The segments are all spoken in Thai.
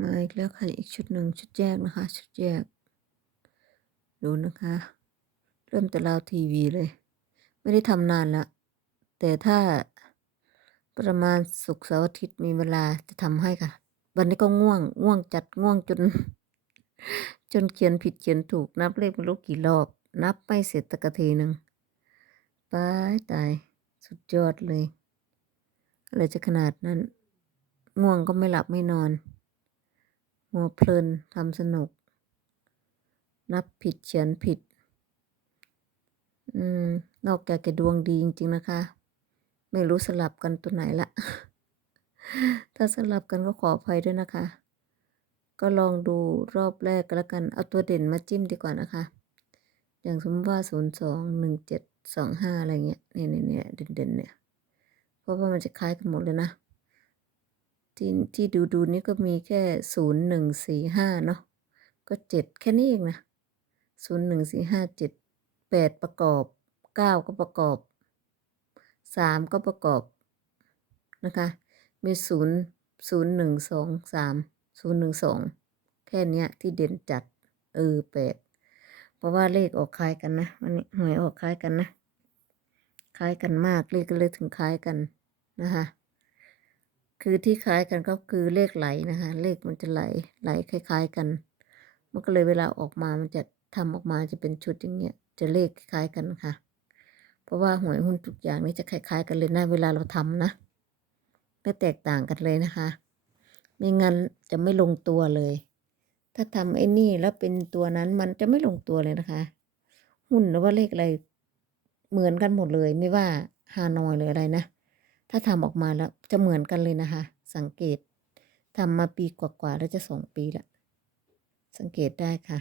มาอีกแล้วค่ะอีกชุดหนึ่งชุดแยกนะคะ ชุดแยก ดูนะคะ เริ่มแต่ราวทีวีเลย ไม่ได้ทำนานละแต่ถ้าประมาณศุกร์เสาร์อาทิตย์มีเวลาจะทำให้ค่ะ วันนี้ก็ง่วง ง่วงจัดง่วงจน จนเขียนผิดเขียนถูกนับเลขไม่รู้กี่รอบ นับไม่เสร็จตะกะทีหนึ่งตายตายสุดยอดเลยอะไรจะขนาดนั้น ง่วงก็ไม่หลับไม่นอน มัวเพลินทำสนุก นับผิดเขียนผิด อืม นอกจากจะดวงดีจริงๆนะคะ ไม่รู้สลับกันตัวไหนละ ถ้าสลับกันก็ขออภัยด้วยนะคะ ก็ลองดูรอบแรกก็แล้วกัน เอาตัวเด่นมาจิ้มดีกว่านะคะ อย่างสมมติว่าศูนย์สองหนึ่งเจ็ดสองห้าอะไรเงี้ยเนี่ยเนี่ยเนี่ยเด่นเด่นเนี่ย เพราะว่ามันจะคล้ายกันหมดเลยนะ ที่ที่ดูดูนี่ก็มีแค่ศูนย์หนึ่งสี่ห้าเนาะก็เจ็ดแค่นี้เองนะศูนย์หนึ่งสี่ห้าเจ็ดแปดประกอบเก้าก็ประกอบสามก็ประกอบนะคะมีศูนย์ศูนย์หนึ่งสองสามศูนย์หนึ่งสองแค่เนี้ยที่เด่นจัดเออแปดเพราะว่าเลขออกคล้ายกันนะวันนี้หวยออกคล้ายกันนะ คล้ายกันมากเลขก็เลยถึงคล้ายกันนะคะ คือที่คล้ายกันก็คือเลขไหลนะคะ เลขมันจะไหลไหลคล้าย ๆกัน มันก็เลยเวลาออกมามันจะทำออกมาจะเป็นชุดอย่างเงี้ย จะเลขคล้ายกันค่ะ เพราะว่าหวยหุ้นทุกอย่างนี่จะคล้าย ๆ กันเลยนะเวลาเราทำนะไม่แตกต่างกันเลยนะคะ ไม่งั้นจะไม่ลงตัวเลย ถ้าทำไอ้นี่แล้วเป็นตัวนั้นมันจะไม่ลงตัวเลยนะคะ หุ้นหรือว่าเลขอะไรเหมือนกันหมดเลย ไม่ว่าฮานอยหรืออะไรนะ ถ้าทำออกมาแล้วจะเหมือนกันเลยนะคะ สังเกตทำมาปีกว่าๆแล้วจะสองปีละ สังเกตได้ค่ะ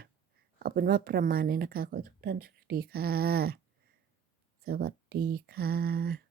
เอาเป็นว่าประมาณนี้นะคะ ขอทุกท่านโชคดีค่ะ สวัสดีค่ะ